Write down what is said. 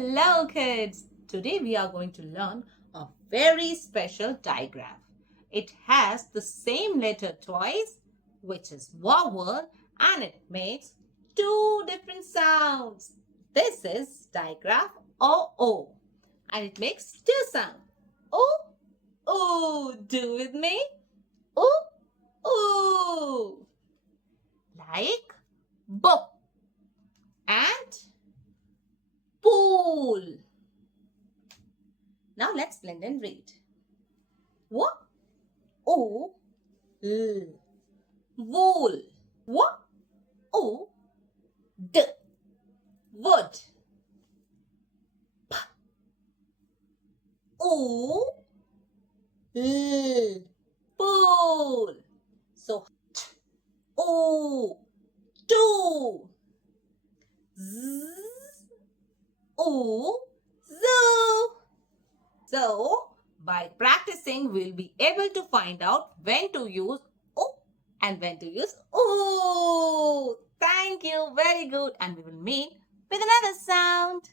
Hello kids! Today we are going to learn a very special digraph. It has the same letter twice, which is vowel, and it makes two different sounds. This is digraph O, and it makes two sounds. O, do with me. O, like book and pool. Now let's blend and read. What? O, l. Wool. What? O, d. Wood. P. O, l. Pool. So, t. O, two. Z. O, zoo. So, by practicing, we'll be able to find out when to use O and when to use O. Thank you. Very good. And we will meet with another sound.